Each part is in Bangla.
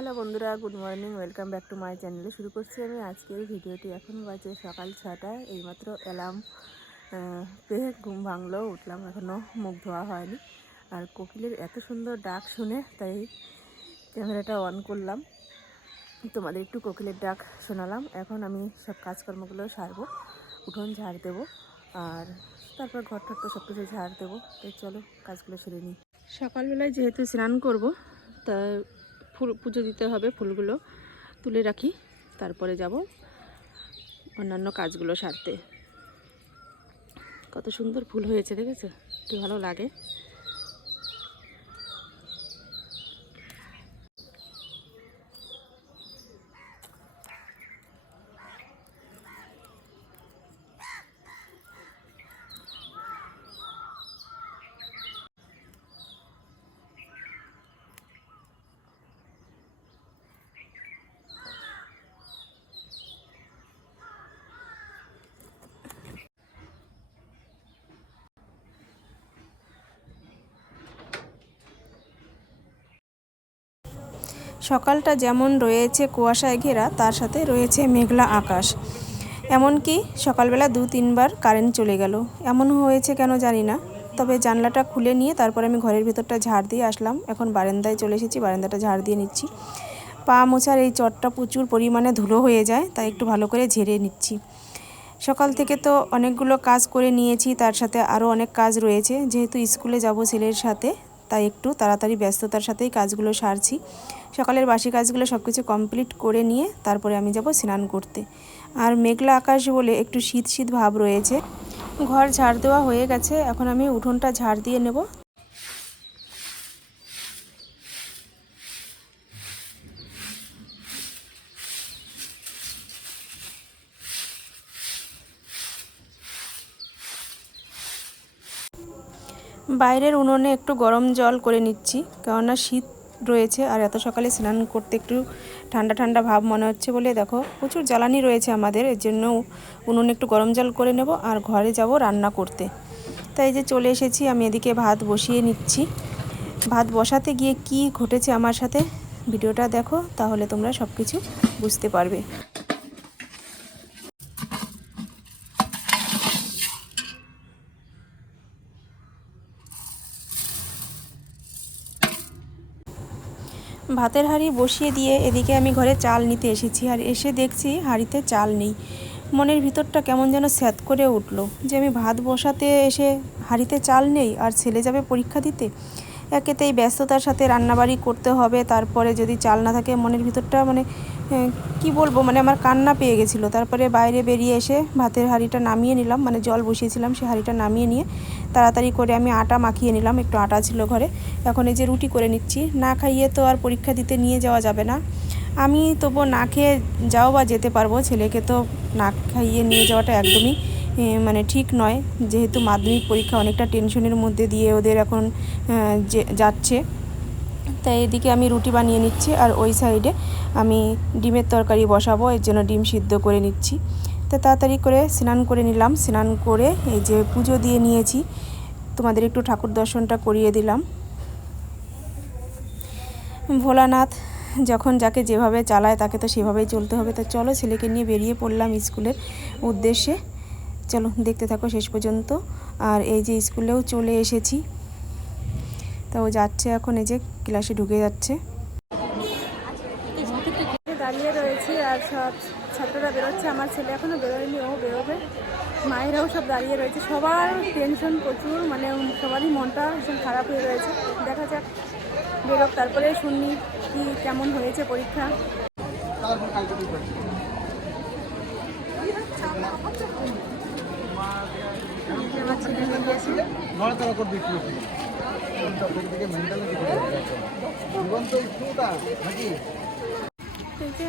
হ্যালো বন্ধুরা, good morning, welcome back to my চ্যানেলে। শুরু করছি আমি আজকের ভিডিওটি। এখন বাজে সকাল ছটায়, এইমাত্র অ্যালার্ম পেয়ে ঘুম ভাঙলো, উঠলাম এখনও মুখ ধোয়া হয়নি। আর কোকিলের এত সুন্দর ডাক শুনে তাই ক্যামেরাটা অন করলাম। তোমাদের একটু কোকিলের ডাক শোনালাম। এখন আমি সব কাজকর্মগুলো সারবো, উঠোন ঝাড় দেবো, আর তারপর ঘর তো সব কিছু ঝাড় দেবো। তাই চলো, কাজগুলো সেরে নিই। সকালবেলায় যেহেতু স্নান করব, তা ফুল, পুজো দিতে হবে ফুলগুলো তুলে রাখি। তারপরে যাব অন্যান্য কাজগুলো সারতে। কত সুন্দর ফুল হয়েছে, দেখেছ? কি ভালো লাগে। সকালটা যেমন রয়েছে কুয়াশায় ঘেরা, তার সাথে রয়েছে মেঘলা আকাশ। এমনকি সকালবেলা দু, তিনবার কারেন্ট চলে গেল। এমন হয়েছে কেন জানি না। তবে জানলাটা খুলে নিয়ে তারপর আমি ঘরের ভেতরটা ঝাড় দিয়ে আসলাম। এখন বারান্দায় চলে এসেছি, বারান্দাটা ঝাড় দিয়ে নিচ্ছি। পা মোছার এই চটটা প্রচুর পরিমাণে ধুলো হয়ে যায়, তাই একটু ভালো করে ঝেড়ে নিচ্ছি। সকাল থেকে তো অনেকগুলো কাজ করে নিয়েছি, তার সাথে আরও অনেক কাজ রয়েছে। যেহেতু স্কুলে যাব ছেলের সাথে তাই একটু তাড়াতাড়ি ব্যস্ততার সাথেই কাজগুলো সারছি। সকালের বাসি কাজগুলো সব কিছু কমপ্লিট করে নিয়ে তারপরে আমি যাব স্নান করতে। আর মেঘলা আকাশ বলে একটু শীত শীত ভাব রয়েছে। ঘর ঝাড় দেওয়া হয়ে গেছে, এখন আমি উঠোনটা ঝাড় দিয়ে নেব। বাইরের উনুনে একটু গরম জল করে নিচ্ছি, কেননা শীত রয়েছে আর এত সকালে স্নান করতে একটু ঠান্ডা ঠান্ডা ভাব মনে হচ্ছে বলে দেখো, প্রচুর জ্বালানি রয়েছে আমাদের, এর জন্য উনুনে একটু গরম জল করে নেব আর ঘরে যাব রান্না করতে। তাই যে চলে এসেছি, আমি এদিকে ভাত বসিয়ে নিচ্ছি। ভাত বসাতে গিয়ে কি ঘটেছে আমার সাথে, ভিডিওটা দেখো, তাহলে তোমরা সব কিছু বুঝতে পারবে। ভাতের হাঁড়ি বসিয়ে দিয়ে এদিকে আমি ঘরে চাল নিতে এসেছি আর এসে দেখছি হাঁড়িতে চাল নেই। মনের ভিতরটা কেমন যেন স্যাত করে উঠল যে আমি ভাত বসাতে এসে হাঁড়িতে চাল নেই আর ছেলে যাবে পরীক্ষা দিতে। একেতেই ব্যস্ততার সাথে রান্নাবাড়ি করতে হবে, তারপরে যদি চাল না থাকে মনের ভিতরটা মানে কি বলব? মানে আমার কান্না পেয়ে গেছিল। তারপরে বাইরে বেরিয়ে এসে ভাতের হাঁড়িটা নামিয়ে নিলাম। মানে জল বসিয়েছিলাম সেই হাঁড়িটা নামিয়ে নিয়ে তাড়াতাড়ি করে আমি আটা মাখিয়ে নিলাম। একটু আটা ছিল ঘরে। এখন এই যে রুটি করে নিচ্ছি। না খাইয়ে তো আর পরীক্ষা দিতে নিয়ে যাওয়া যাবে না। আমি তবু না খেয়ে যাও বা যেতে পারব। ছেলেকে তো না খাইয়ে নিয়ে যাওয়াটা একদমই মানে ঠিক নয়। যেহেতু মাধ্যমিক পরীক্ষা অনেকটা টেনশনের মধ্যে দিয়ে ওদের এখন যাচ্ছে। তাই এদিকে আমি রুটি বানিয়ে নিচ্ছি আর ওই সাইডে আমি ডিমের তরকারি বসাবো, এর জন্য ডিম সিদ্ধ করে নিচ্ছি। তো তাড়াতাড়ি করে স্নান করে নিলাম, স্নান করে এই যে পুজো দিয়ে নিয়েছি, তোমাদের একটু ঠাকুর দর্শনটা করিয়ে দিলাম। ভোলানাথ যখন যাকে যেভাবে চালায় তাকে তো সেভাবেই চলতে হবে। তো চলো ছেলেকে নিয়ে বেরিয়ে পড়লাম স্কুলের উদ্দেশ্যে। চলো দেখতে থাকো শেষ পর্যন্ত। আর এই যে স্কুলেও চলে এসেছি। তা ও যাচ্ছে এখন এই যে ক্লাসে ঢুকে যাচ্ছে। দাঁড়িয়ে রয়েছি আর সব ছাত্ররা বেরোচ্ছে। আমার ছেলে এখনও বেরোয়নি ও বেরোবে। মায়েরাও সব দাঁড়িয়ে রয়েছে। সবার টেনশন প্রচুর মানে সবারই মনটা ভীষণ খারাপ হয়ে রয়েছে। দেখা যাক বেরোক। তারপরে শুনি কি কেমন হয়েছে পরীক্ষা। আমার ছেলে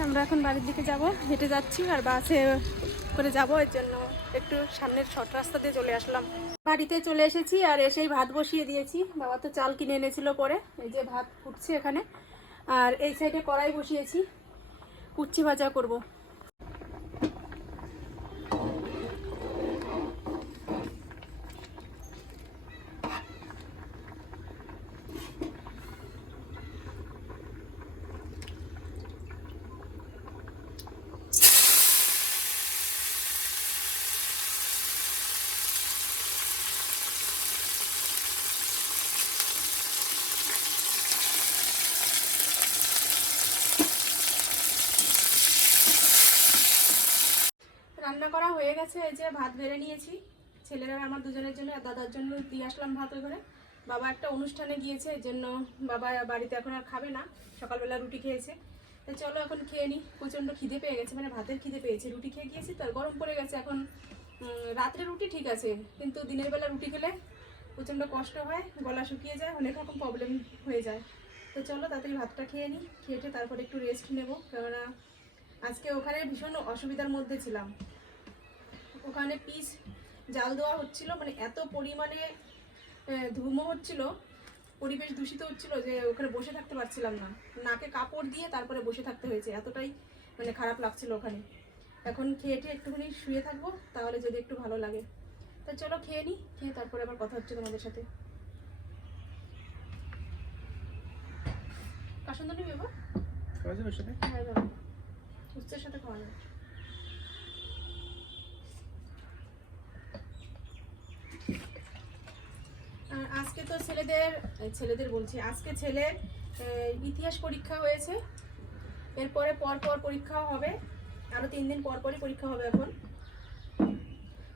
আমরা এখন বাড়ির দিকে যাব, হেঁটে যাচ্ছি আর বাসে করে যাব, এর জন্য একটু সামনের শর্ট রাস্তা দিয়ে চলে আসলাম। বাড়িতে চলে এসেছি আর এসেই ভাত বসিয়ে দিয়েছি। বাবা তো চাল কিনে এনেছিল পরে, এই যে ভাত ফুটছে এখানে। আর এই সাইডে কড়াই বসিয়েছি উচ্ছি ভাজা করব। রান্না করা হয়ে গেছে, এই যে ভাত বেড়ে নিয়েছি। ছেলেরা আমার দুজনের জন্য, আর দাদার জন্য দিয়ে আসলাম ভাত ওই ঘরে। বাবা একটা অনুষ্ঠানে গিয়েছে এর জন্য বাবা বাড়িতে এখন আর খাবে না, সকালবেলা রুটি খেয়েছে। তো চলো এখন খেয়ে নিই প্রচণ্ড খিদে পেয়ে গেছে মানে ভাতের খিদে পেয়েছে। রুটি খেয়ে গিয়েছি তো আর গরম পড়ে গেছে এখন। রাত্রে রুটি ঠিক আছে, কিন্তু দিনের বেলা রুটি খেলে প্রচণ্ড কষ্ট হয়, গলা শুকিয়ে যায়, অনেক রকম প্রবলেম হয়ে যায়। তো চলো তাড়াতাড়ি ভাতটা খেয়ে নিই খেয়ে টেয়ে তারপরে একটু রেস্ট নেব, কেননা আজকে ওখানে ভীষণ অসুবিধার মধ্যে ছিলাম। ওখানে পিস জাল দেওয়া হচ্ছিল মানে এত পরিমাণে ধুমো হচ্ছিল পরিবেশ দূষিত হচ্ছিল যে ওখানে বসে থাকতে পারছিলাম না। নাকে কাপড় দিয়ে তারপরে বসে থাকতে হয়েছে এতটাই মানে খারাপ লাগছিল ওখানে। এখন খেয়ে টেয়ে একটুখানি শুয়ে থাকব তাহলে যদি একটু ভালো লাগে। তা চলো খেয়ে নিই খেয়ে তারপরে আবার কথা হচ্ছে তোমাদের সাথে। কাসন্দ নিবি এবার হ্যাঁ যাব উচ্চের সাথে খাওয়া যাবে আর আজকে তো ছেলেদের ছেলেদের বলছি, আজকে ছেলের ইতিহাস পরীক্ষা হয়েছে। এরপরে পর পর পরীক্ষাও হবে। আরও তিন দিন পর পরই পরীক্ষা হবে এখন।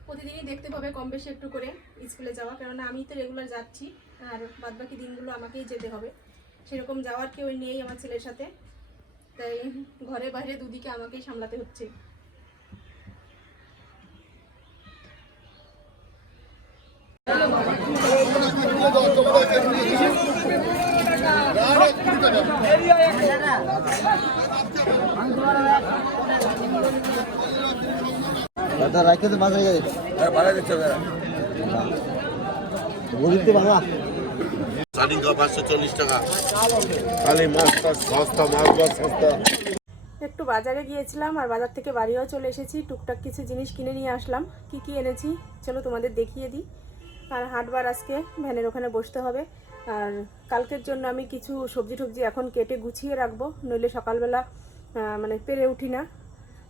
প্রতিদিনই দেখতে পাবে কম বেশি একটু করে স্কুলে যাওয়া, কেননা আমি তো রেগুলার যাচ্ছি, আর বাদবাকি দিনগুলো আমাকেই যেতে হবে। সেরকম যাওয়ার কেউ নেই আমার ছেলের সাথে। তাই ঘরে বাইরে দুদিকে আমাকেই সামলাতে হচ্ছে। দাদা রাখতে তো বাজারে গেছে ভাড়া দিচ্ছে বলিতে বাবা। পাঁচশো চল্লিশ টাকা। খালি মাছটা সস্তা মাছটা সস্তা। একটু বাজারে গিয়েছিলাম আর বাজার থেকে বাড়িও চলে এসেছি। টুকটাক কিছু জিনিস কিনে নিয়ে আসলাম। কি কি এনেছি? চলো তোমাদের দেখিয়ে দিই। আর হাটবার আজকে ভ্যানের ওখানে বসতে হবে। আর কালকের জন্য আমি কিছু সবজি টবজি এখন কেটে গুছিয়ে রাখব, নইলে সকালবেলা মানে পেরে উঠি না।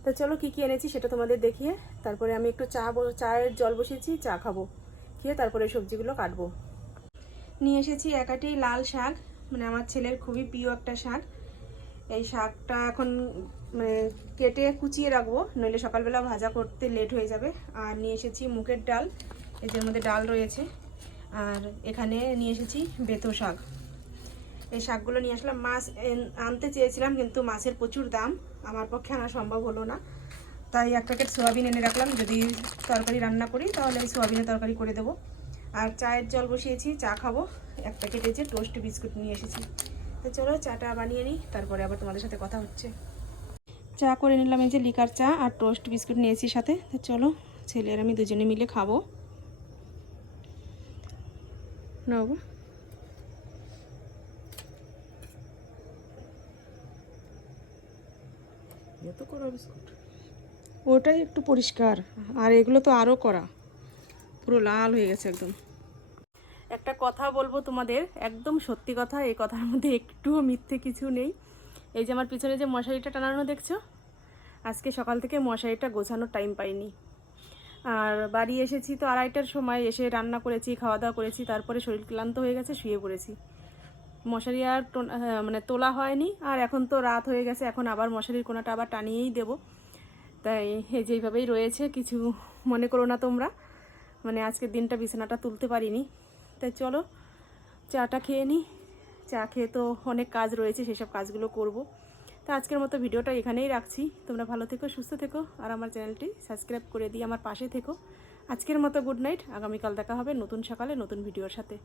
তো চলো কি কি এনেছি সেটা তোমাদের দেখিয়ে তারপরে আমি একটু চা চায়ের জল বসিয়েছি, চা খাব। খেয়ে তারপরে সবজিগুলো কাটবো। নিয়ে এসেছি একাটি লাল শাক মানে আমার ছেলের খুবই প্রিয় একটা শাক। এই শাকটা এখন মানে কেটে কুচিয়ে রাখব, নইলে সকালবেলা ভাজা করতে লেট হয়ে যাবে। আর নিয়ে এসেছি মুগের ডাল। এদের মধ্যে ডাল রয়েছে। আর এখানে নিয়ে এসেছি বেতো শাক। এই শাকগুলো নিয়ে আসলাম। মাছ আনতে চেয়েছিলাম, কিন্তু মাছের প্রচুর দাম। আমার পক্ষে আনা সম্ভব হলো না। তাই এক প্যাকেট সোয়াবিন এনে রাখলাম। যদি তরকারি রান্না করি, তাহলে এই সোয়াবিনের তরকারি করে দেবো। আর চায়ের জল বসিয়েছি, চা খাব। এক প্যাকেট যে টোস্ট বিস্কুট নিয়ে এসেছি। তো চলো, চাটা বানিয়ে নিই, তারপরে আবার তোমাদের সাথে কথা হচ্ছে। চা করে নিলাম এই যে লিকার চা আর টোস্ট বিস্কুট নিয়েছি সাথে। তো চলো, ছেলে আর আমি দুজনে মিলে খাব। করা বিস্কুট। ওটাই একটু পরিষ্কার আর এগুলো তো আরও করা পুরো লাল হয়ে গেছে একদম। একটা কথা বলব তোমাদের একদম সত্যি কথা এই কথার মধ্যে একটুও মিথ্যে কিছু নেই। এই যে আমার পিছনে যে মশারিটা টানানো দেখছ? আজকে সকাল থেকে মশারিটা গোছানোর টাইম পাইনি। আর বাড়ি এসেছি তো আড়াইটার সময় এসে রান্না করেছি খাওয়া দাওয়া করেছি, তারপরে শরীর ক্লান্ত হয়ে গেছে, শুয়ে পড়েছি। মশারি আর মানে তোলা হয়নি আর এখন তো রাত হয়ে গেছে, এখন আবার মশারির কোনাটা আবার টানিয়েই দেবো। তাই এই যে এইভাবেই রয়েছে, কিছু মনে করো না তোমরা মানে আজকের দিনটা বিছানাটা তুলতে পারিনি। তাই চলো, চাটা খেয়ে নিই চা খেয়ে তো অনেক কাজ রয়েছে, সেসব কাজগুলো করব। তো আজকের মতো ভিডিওটা এখানেই রাখছি। তোমরা ভালো থেকো, সুস্থ থেকো, আর আমার চ্যানেলটি সাবস্ক্রাইব করে দিয়ে আমার পাশে থেকো। আজকের মতো গুড নাইট, আগামীকাল দেখা হবে নতুন সকালে নতুন ভিডিওর সাথে।